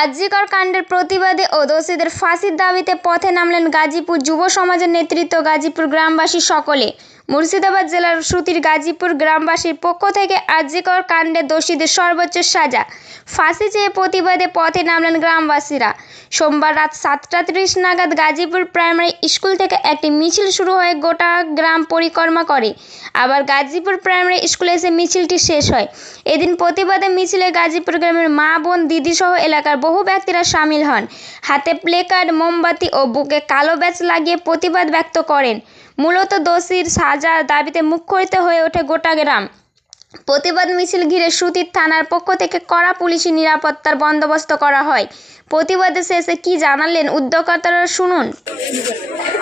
আরজিকর কাণ্ডের প্রতিবাদে ও দোষীদের ফাঁসির দাবিতে পথে নামলেন গাজীপুর যুব সমাজের নেতৃত্ব গাজীপুর গ্রামবাসী সকলে। মুর্শিদাবাদ জেলার সুতির গাজীপুর গ্রামবাসীর পক্ষ থেকে আরজিকর কাণ্ডে দোষীদের সর্বোচ্চ সাজা ফাঁসি চেয়ে প্রতিবাদে পথে নামলেন গ্রামবাসীরা। সোমবার রাত 7:30 নাগাদ গাজীপুর প্রাইমারি স্কুল থেকে একটি মিছিল শুরু হয়ে গোটা গ্রাম পরিক্রমা করে আবার গাজীপুর প্রাইমারি স্কুলে এসে মিছিলটি শেষ হয়। এদিন প্রতিবাদে মিছিলে গাজীপুর গ্রামের মা, বোন, দিদি সহ এলাকার বহু ব্যক্তিরা সামিল হন। হাতে প্লেকার্ড, মোমবাতি ও বুকে কালো ব্যাজ লাগিয়ে প্রতিবাদ ব্যক্ত করেন। মূলত দোষীর সাজার দাবিতে মুখরিত হয়ে ওঠে গোটা গ্রাম। প্রতিবাদ মিছিল ঘিরে সুতির থানার পক্ষ থেকে কড়া পুলিশি নিরাপত্তার বন্দোবস্ত করা হয়। প্রতিবাদের শেষে কি জানালেন উদ্যোক্তারা শুনুন।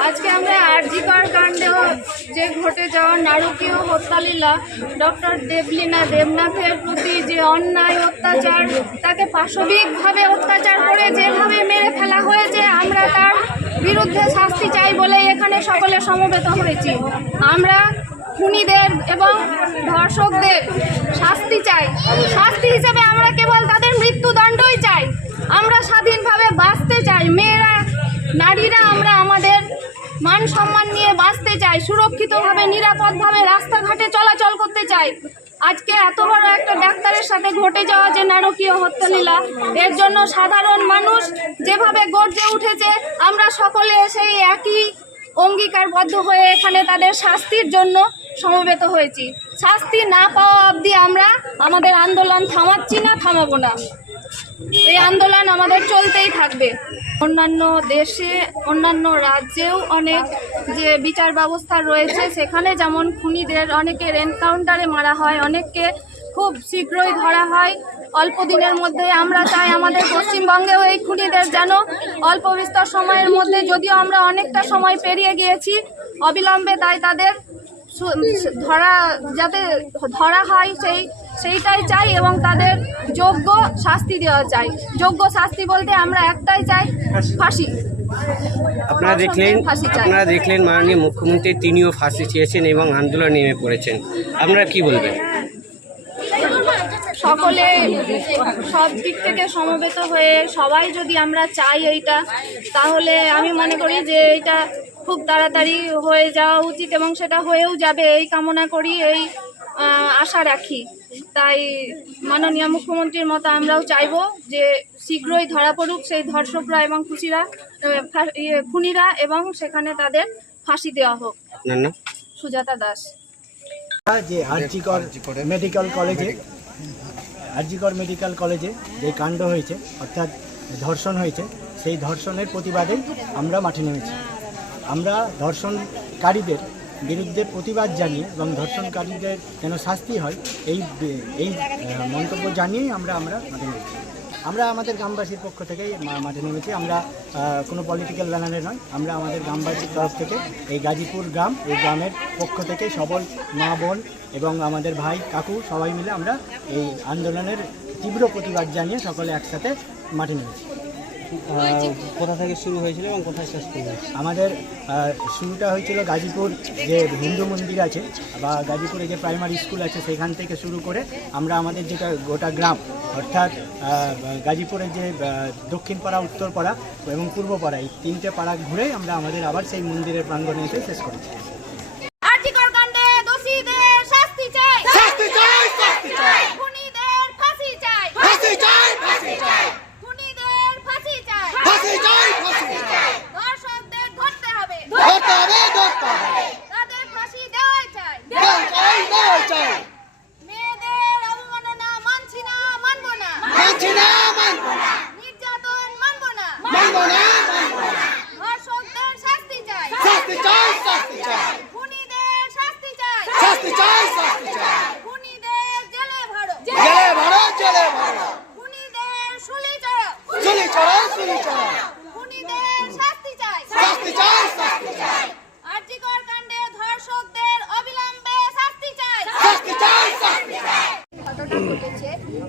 আজকে আমরা আরজিকর কাণ্ডে যে ঘটে যাওয়া নারকীয় হত্যালীলা, ডক্টর দেবলীনা দেবনাথের প্রতি যে অন্যায় অত্যাচার, তাকে পাশবিকভাবে অত্যাচার করে যেভাবে মেরে ফেলা হয়েছে, আমরা তার বিরুদ্ধে শাস্তি চাই বলে এখানে সকলে সমবেত হয়েছি। আমরা খুনিদের এবং ধর্ষকদের শাস্তি চাই। শাস্তি হিসেবে আমরা কেবল তাদের মৃত্যুদণ্ডই চাই। আমরা স্বাধীনভাবে বাঁচতে চাই। মেয়েরা, নারীরা আমরা আমাদের মান সম্মান নিয়ে বাঁচতে চাই, সুরক্ষিতভাবে নিরাপদভাবে রাস্তাঘাটে চলাচল করতে চাই। আজকে এত বড় একটা ডাক্তারের সাথে ঘটে যাওয়া যে নারকীয় হত্যালীলা, এর জন্য সাধারণ মানুষ যেভাবে গর্জে উঠেছে, আমরা সকলে সেই একই অঙ্গীকারবদ্ধ হয়ে এখানে তাদের শাস্তির জন্য সমবেত হয়েছি। শাস্তি না পাওয়া অবধি আমরা আমাদের আন্দোলন থামাচ্ছি না, থামাবো না। এই আন্দোলন আমাদের চলতেই থাকবে। অন্যান্য দেশে, অন্যান্য রাজ্যেও অনেক যে বিচার ব্যবস্থা রয়েছে, সেখানে যেমন খুনিদের অনেকের এনকাউন্টারে মারা হয়, অনেককে খুব শীঘ্রই ধরা হয় অল্প দিনের মধ্যে। আমরা চাই আমাদের পশ্চিমবঙ্গেও এই খুনিদের যেন অল্প বিস্তর সময়ের মধ্যে, যদিও আমরা অনেকটা সময় পেরিয়ে গিয়েছি, অবিলম্বে তাই তাদের যাতে ধরা হয় সেইটাই চাই এবং তাদের যোগ্য শাস্তি দেওয়া চাই। যোগ্য শাস্তি বলতে আমরা একটাই চাই, ফাঁসি। আপনারা দেখলেন মাননীয় মুখ্যমন্ত্রী তিনিও ফাঁসি চেয়েছেন এবং আন্দোলনে নেমে পড়েছেন, আপনারা কি বলবেন? সকলে সব দিক থেকে সমবেত হয়ে সবাই যদি আমরা চাই এইটা, তাহলে আমি মনে করি যে এইটা খুব তাড়াতাড়ি হয়ে যাওয়া উচিত এবং সেটা হয়েও যাবে, এই কামনা করি, এই আশা রাখি। তাই মাননীয় মুখ্যমন্ত্রীর মতো আমরাও চাইব যে শীঘ্রই ধরা পড়ুক সেই ধর্ষকরা এবং খুনিরা এবং সেখানে তাদের ফাঁসি দেওয়া হোক। সুজাতা দাস। যে আরজিকর মেডিকেল কলেজে যে কাণ্ড হয়েছে, অর্থাৎ ধর্ষণ হয়েছে, সেই ধর্ষণের প্রতিবাদে আমরা মাঠে নেমেছি। আমরা ধর্ষণকারীদের বিরুদ্ধে প্রতিবাদ জানিয়ে এবং ধর্ষণকারীদের যেন শাস্তি হয় এই মন্তব্য জানিয়েই আমরা মাঠে নেমেছি। আমরা আমাদের গ্রামবাসীর পক্ষ থেকেই মাঠে নেমেছি। আমরা কোনো পলিটিক্যাল ব্যানারে নয়, আমরা আমাদের গ্রামবাসীর তরফ থেকে এই গাজীপুর গ্রাম, এই গ্রামের পক্ষ থেকে সবল মা, বোন এবং আমাদের ভাই, কাকু সবাই মিলে আমরা এই আন্দোলনের তীব্র প্রতিবাদ জানিয়ে সকলে একসাথে মাঠে নেমেছি। কোথা থেকে শুরু হয়েছিল এবং কোথায় শেষ হয়েছিল? আমাদের শুরুটা হয়েছিল গাজীপুর যে হিন্দু মন্দির আছে বা গাজীপুরে যে প্রাইমারি স্কুল আছে, সেখান থেকে শুরু করে আমরা আমাদের যেটা গোটা গ্রাম, অর্থাৎ গাজীপুরে যে দক্ষিণ পাড়া, উত্তর পাড়া এবং পূর্ব পাড়া, এই তিনটে পাড়া ঘুরে আমরা আমাদের আবার সেই মন্দিরের প্রাঙ্গণে এসে শেষ করেছি।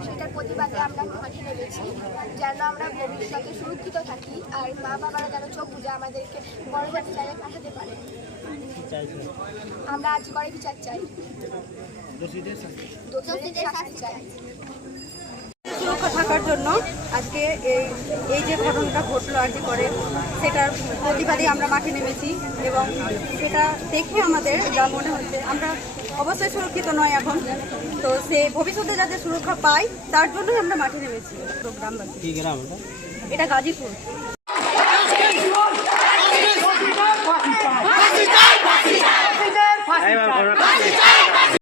সেটার প্রতিবাদে আমরা মাঠে নেমেছি, যেন আমরা ভবিষ্যতে সুরক্ষিত থাকি আর মা বাবারা যেন চোখ বুঝে আমাদেরকে বড় একটা জায়গায় পাঠাতে পারে। আমরা আজ করে বিচার চাই, দোষীদের শাস্তি চাই। সুরক্ষা থাকার জন্য আজকে এই যে ঘটনাটা ঘটলো আর জি করে সেটার প্রতিবাদে আমরা মাঠে নেমেছি এবং সেটা দেখে আমাদের যা মনে হচ্ছে আমরা অবশ্যই সুরক্ষিত নয় এখন, তো সে ভবিষ্যতে যাতে সুরক্ষা পাই তার জন্যই আমরা মাঠে নেমেছি গ্রামবাসী। এটা গাজীপুর।